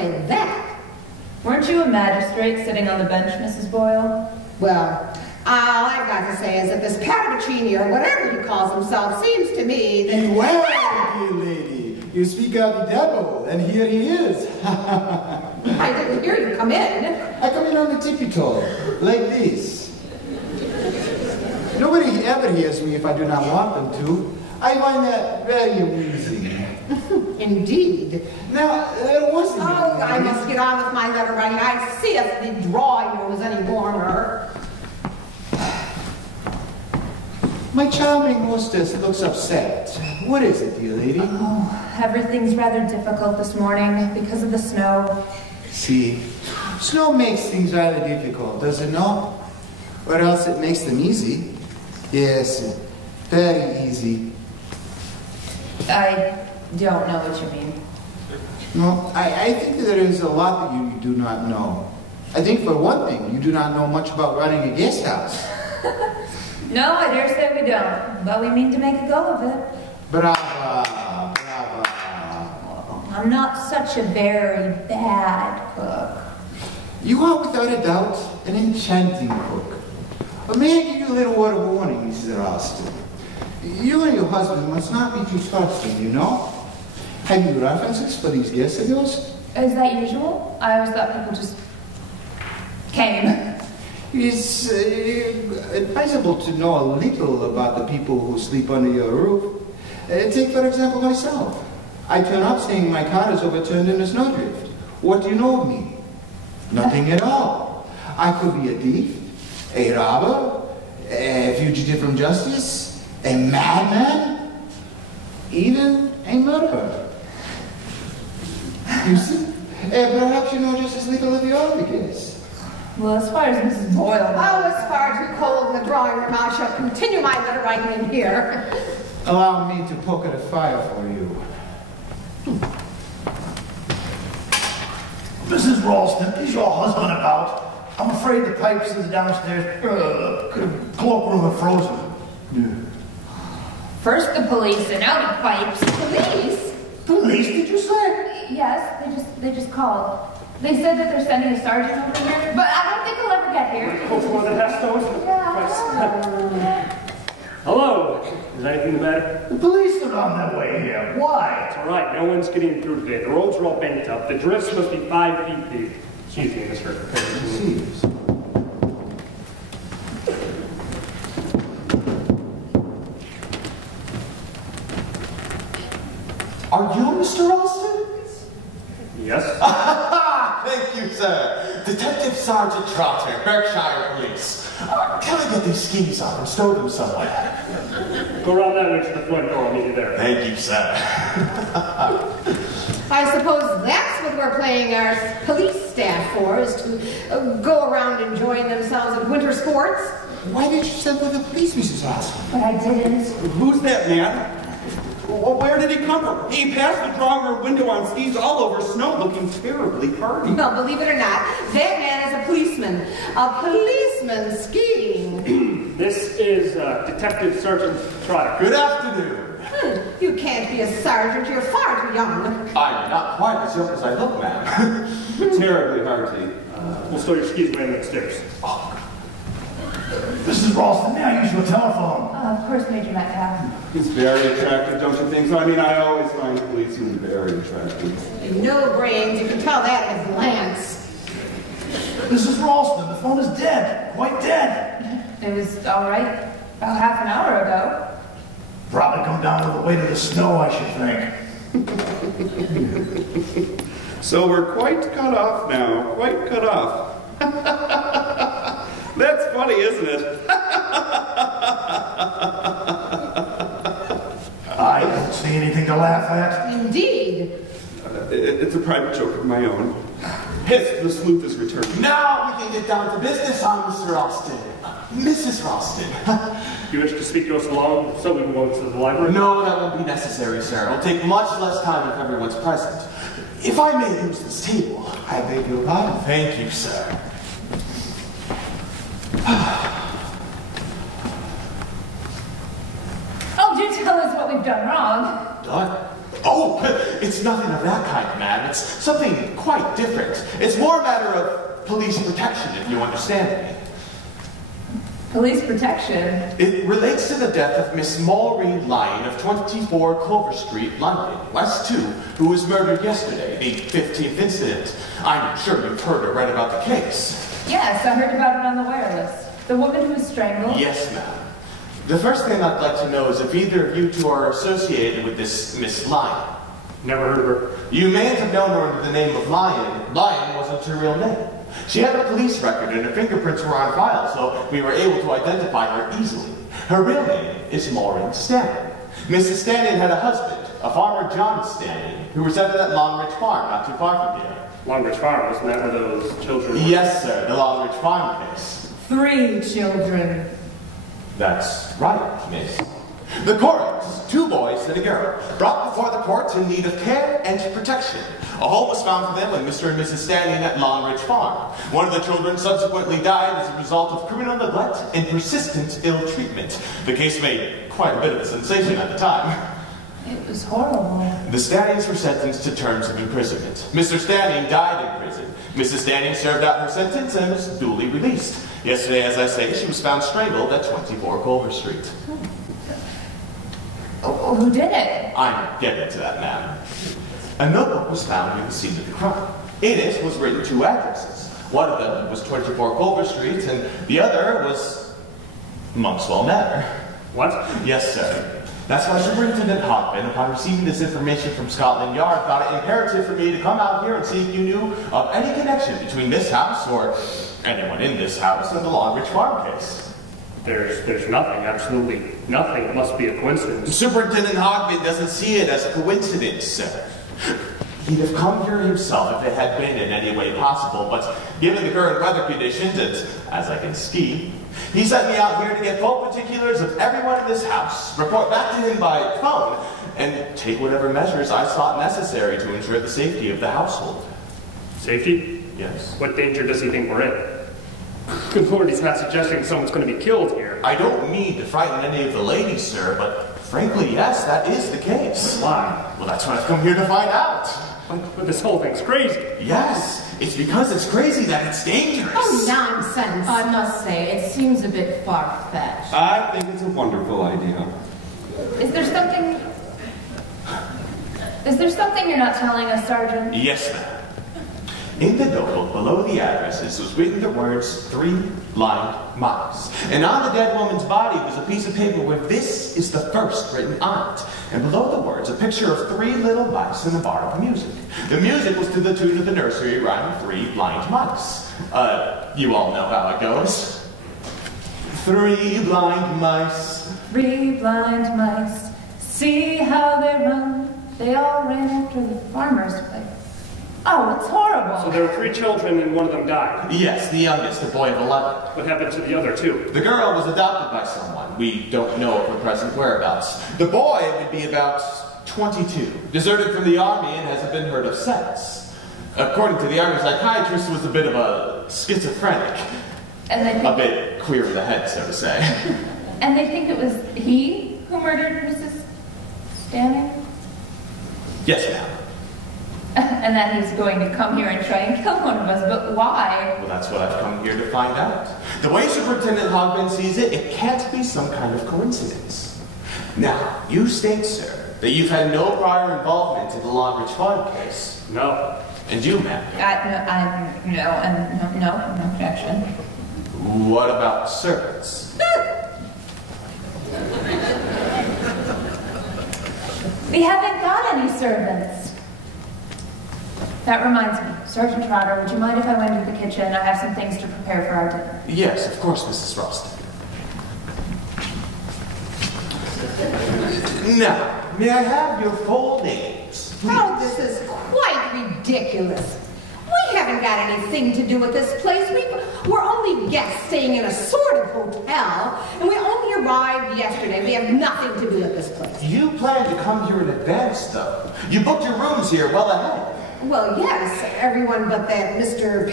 say that. Weren't you a magistrate sitting on the bench, Mrs. Boyle? Well, all I've got to say is that this Paravicini, or whatever he calls himself, seems to me that... Beware, dear lady. You speak of the devil, and here he is. I didn't hear you come in. I come in on the tippy-toe, like this. Nobody ever hears me if I do not want them to. I find that very amusing. Indeed. Now, there wasn't... Oh, I must get on with my letter writing. I see if the drawing room is any warmer. My charming hostess looks upset. What is it, dear lady? Oh, everything's rather difficult this morning because of the snow. See, snow makes things rather difficult, does it not? Or else it makes them easy. Yes, very easy. I don't know what you mean. No, I think that there is a lot that you do not know. I think, for one thing, you do not know much about running a guest house. No, I dare say we don't, but we mean to make a go of it. Brava, brava. I'm not such a very bad cook. You are, without a doubt, an enchanting cook. But may I give you a little word of warning, Mrs. Ralston? You and your husband must not be too trusting, you know? Have you references for these guests of yours? Is that usual? I always thought people just came. It's advisable to know a little about the people who sleep under your roof. Take, for example, myself. I turn up saying my car is overturned in a snowdrift. What do you know of me? Nothing at all. I could be a thief, a robber, a fugitive from justice, a madman, even a murderer. You see? Perhaps you know just as little of your other guests. Well, as far as Mrs. Boyle goes... Oh, it's far too cold in the drawing room. I shall continue my letter writing in here. Allow me to poke at a fire for you. Mrs. Ralston, is your husband about? I'm afraid the pipes in the downstairs cloakroom are frozen. First the police, and now the pipes. Police? Police, did you say? Yes, they just called. They said that they're sending a sergeant over here, but I don't think he'll ever get here. One of the best stones. Hello. Is anything the matter? The police are on their way here. Why? It's all right. No one's getting through today. The roads are all bent up. The drifts must be 5 feet deep. Excuse me, Mr. Are you Mr. Ralston? Yes? Thank you, sir. Detective Sergeant Trotter, Berkshire Police. Can I get these skis off and stow them somewhere? Go around that way to the front door. I'll meet you there. Thank you, sir. I suppose that's what we're paying our police staff for, is to go around enjoying themselves in winter sports. Why did you send for the police, Mrs. Ralston? But I didn't. Who's that man? Well, where did he come from? He passed the drawing room window on skis all over snow, looking terribly hardy. Well, believe it or not, that man is a policeman. A policeman skiing. This is Detective Sergeant Trotter. Good afternoon. You can't be a sergeant. You're far too young. I'm not quite as young as I look, ma'am. Terribly hardy. We'll stow your skis away upstairs. Mrs. Ralston, may I use your telephone? Of course, Major Metcalf. He's very attractive, don't you think so? I mean, I always find policemen very attractive. No brains. You can tell that at a glance. Mrs. Ralston, the phone is dead. Quite dead. It was all right about half an hour ago. Probably come down with the weight of the snow, I should think. So we're quite cut off now. Quite cut off. That's funny, isn't it? I don't see anything to laugh at. Indeed. It's a private joke of my own. Hiss, the sleuth is returned. Now we can get down to business on Mr. Ralston. Mrs. Ralston. You wish to speak to us alone so we can go to the library? No, that won't be necessary, sir. It'll take much less time if everyone's present. If I may use this table. I beg your pardon. Thank you, sir. Oh, do tell us what we've done wrong. Done? Oh, it's nothing of that kind, ma'am. It's something quite different. It's more a matter of police protection, if you understand me. Police protection? It relates to the death of Miss Maureen Lyon of 24 Clover Street, London, West 2, who was murdered yesterday, the 15th incident. I'm sure you've heard or read about the case. Yes, I heard about it on the wireless. The woman who was strangled? Yes, ma'am. The first thing I'd like to know is if either of you two are associated with this Miss Lyon. Never heard of her. You may have known her under the name of Lyon. Lyon wasn't her real name. She had a police record and her fingerprints were on file, so we were able to identify her easily. Her real name is Maureen Stanley. Mrs. Stanley had a husband, a farmer John Stanley, who resided at Longridge Farm, not too far from here. Longridge Farm, wasn't that where those children were? Yes, sir, the Longridge Farm case. 3 children. That's right, miss. The Corings, 2 boys and a girl, brought before the court in need of care and protection. A home was found for them when Mr. and Mrs. Stanley at Longridge Farm. One of the children subsequently died as a result of criminal neglect and persistent ill treatment. The case made quite a bit of a sensation at the time. It was horrible. The Stanleys were sentenced to terms of imprisonment. Mr. Stanley died in prison. Mrs. Stanley served out her sentence and was duly released. Yesterday, as I say, she was found strangled at 24 Culver Street. Oh, who did it? I'm getting to that, ma'am. A notebook was found near the scene of the crime. In it was written 2 addresses. One of them was 24 Culver Street, and the other was Monkswell Manor. What? Yes, sir. That's why Superintendent Hopman, upon receiving this information from Scotland Yard, thought it imperative for me to come out here and see if you knew of any connection between this house, or anyone in this house, and the Longridge Farm case. There's nothing, absolutely nothing. It must be a coincidence. Superintendent Hogman doesn't see it as a coincidence, sir. He'd have come here himself if it had been in any way possible, but given the current weather conditions, and as I can ski, he sent me out here to get full particulars of everyone in this house, report back to him by phone, and take whatever measures I thought necessary to ensure the safety of the household. Safety? Yes. What danger does he think we're in? Good Lord, he's not suggesting someone's going to be killed here. I don't mean to frighten any of the ladies, sir, but frankly, yes, that is the case. Why? Well, that's what I've come here to find out. But this whole thing's crazy. Yes, it's because it's crazy that it's dangerous. Oh, nonsense. I must say, it seems a bit far-fetched. I think it's a wonderful idea. Is there something you're not telling us, Sergeant? Yes, ma'am. In the notebook below the addresses was written the words 3 blind mice. And on the dead woman's body was a piece of paper where this is the first written on it. And below the words, a picture of 3 little mice in a bar of music. The music was to the tune of the nursery rhyme 3 blind mice. You all know how it goes. 3 blind mice. 3 blind mice. See how they run. They all ran after the farmer's wife. Oh, it's horrible. So there were 3 children and one of them died. Yes, the youngest, a boy of 11. What happened to the other 2? The girl was adopted by someone. We don't know of her present whereabouts. The boy would be about 22, deserted from the army and hasn't been heard of since. According to the army psychiatrist, was a bit of a schizophrenic. And they think A bit queer in the head, so to say. And they think it was he who murdered Mrs. Stanley? Yes, ma'am. And that he's going to come here and try and kill one of us, but why? Well, that's what I've come here to find out. The way Superintendent Hogman sees it, it can't be some kind of coincidence. Now, you state, sir, that you've had no prior involvement in the Longridge Farm case. No. And you, ma'am? No objection. What about servants? We haven't got any servants. That reminds me, Sergeant Trotter, would you mind if I went into the kitchen? I have some things to prepare for our dinner. Yes, of course, Mrs. Frost. Now, may I have your full names, please? Oh, this is quite ridiculous. We haven't got anything to do with this place. We're only guests staying in a sort of hotel, and we only arrived yesterday. We have nothing to do with this place. You planned to come here in advance, though. You booked your rooms here well ahead. Well, yes, everyone but that Mr.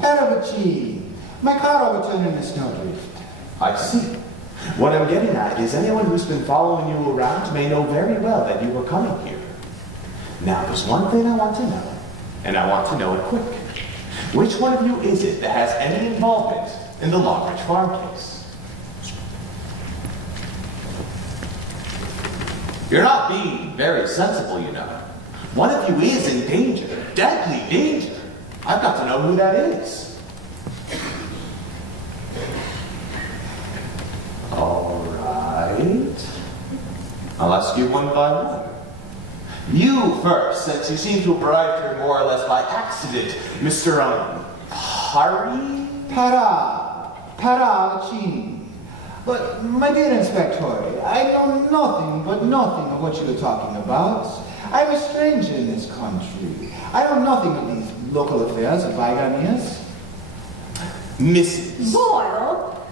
Paravicini. My car overturned in the snowdrift. I see. What I'm getting at is anyone who's been following you around may know very well that you were coming here. Now, there's one thing I want to know, and I want to know it quick. Which one of you is it that has any involvement in the Lockport farm case? You're not being very sensible, you know. One of you is in danger, deadly danger. I've got to know who that is. All right. I'll ask you one by one. You first, since you seem to have arrived here more or less by accident, Mr. Paravicini. But, my dear Inspector, I know nothing of what you are talking about. I'm a stranger in this country. I know nothing of these local affairs of bygone years. Mrs. Boyle?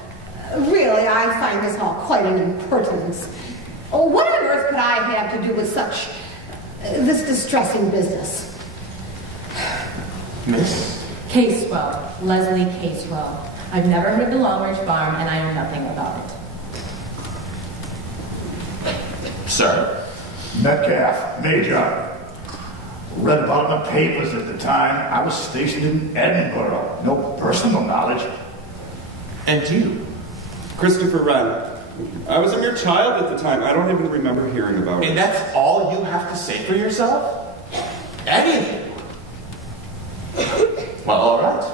Really, I find this all quite an impertinence. Oh, what on earth could I have to do with such... this distressing business? Miss? Casewell. Leslie Casewell. I've never heard of the Longridge Farm, and I know nothing about it. Sir? Metcalf, Major. Read about it in the papers at the time. I was stationed in Edinburgh. No personal knowledge. And you? Christopher Wren. I was a mere child at the time. I don't even remember hearing about it. And that's all you have to say for yourself? Anything? Well, all right.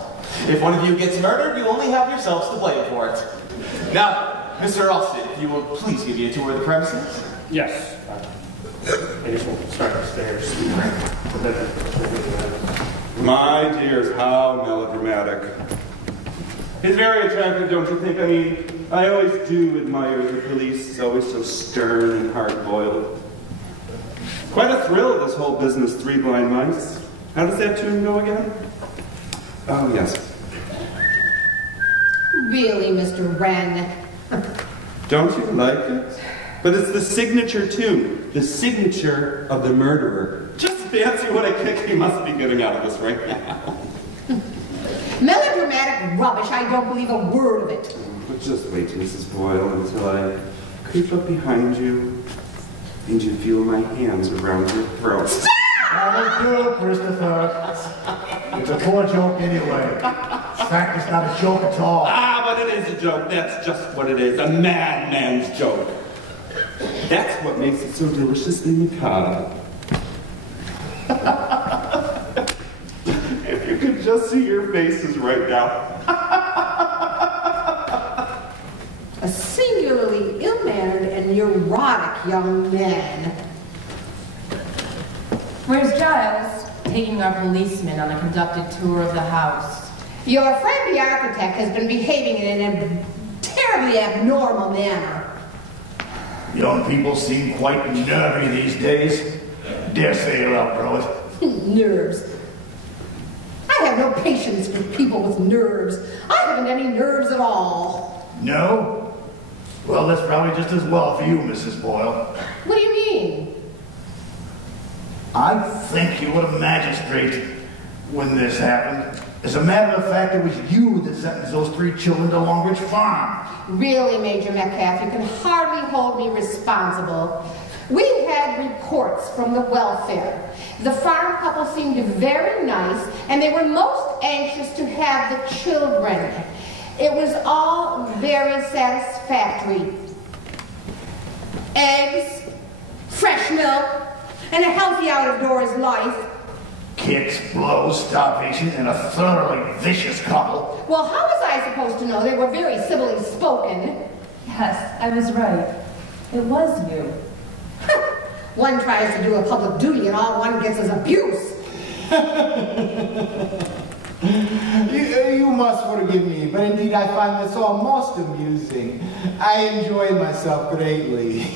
If one of you gets murdered, you only have yourselves to blame for it. Now, Mr. Alston, if you will please give me a tour of the premises. Yes. I guess we'll start upstairs. My dears, how melodramatic. He's very attractive, don't you think? I mean, I always do admire the police. It's always so stern and hard-boiled. Quite a thrill, this whole business, Three Blind Mice. How does that tune go again? Oh, yes. Really, Mr. Wren? Don't you like it? But it's the signature tune, the signature of the murderer. Just fancy what a kick he must be getting out of this right now. Melodramatic rubbish. I don't believe a word of it. But just wait, Mrs. Boyle, until I creep up behind you and you feel my hands around your throat. That'll do, Christopher. It's a poor joke anyway. In fact, it's not a joke at all. Ah, but it is a joke. That's just what it is. A madman's joke. That's what makes it so deliciously macabre. If you could just see your faces right now. A singularly ill-mannered and neurotic young man. Where's Giles? Taking our policeman on a conducted tour of the house. Your friend the architect has been behaving in a terribly abnormal manner. Young people seem quite nervy these days. Dare say you'll outgrow it. Nerves. I have no patience with people with nerves. I haven't any nerves at all. No? Well, that's probably just as well for you, Mrs. Boyle. What do you mean? I think you were a magistrate when this happened. As a matter of fact, it was you that sentenced those 3 children to Longridge Farm. Really, Major Metcalf, you can hardly hold me responsible. We had reports from the welfare. The farm couple seemed very nice, and they were most anxious to have the children. It was all very satisfactory. Eggs, fresh milk, and a healthy out-of-doors life. Kicks, blows, starvation, and a thoroughly vicious couple. Well, how was I supposed to know? They were very civilly spoken. Yes, I was right. It was you. One tries to do a public duty and all one gets is abuse. You must forgive me, but indeed I find this all most amusing. I enjoy myself greatly.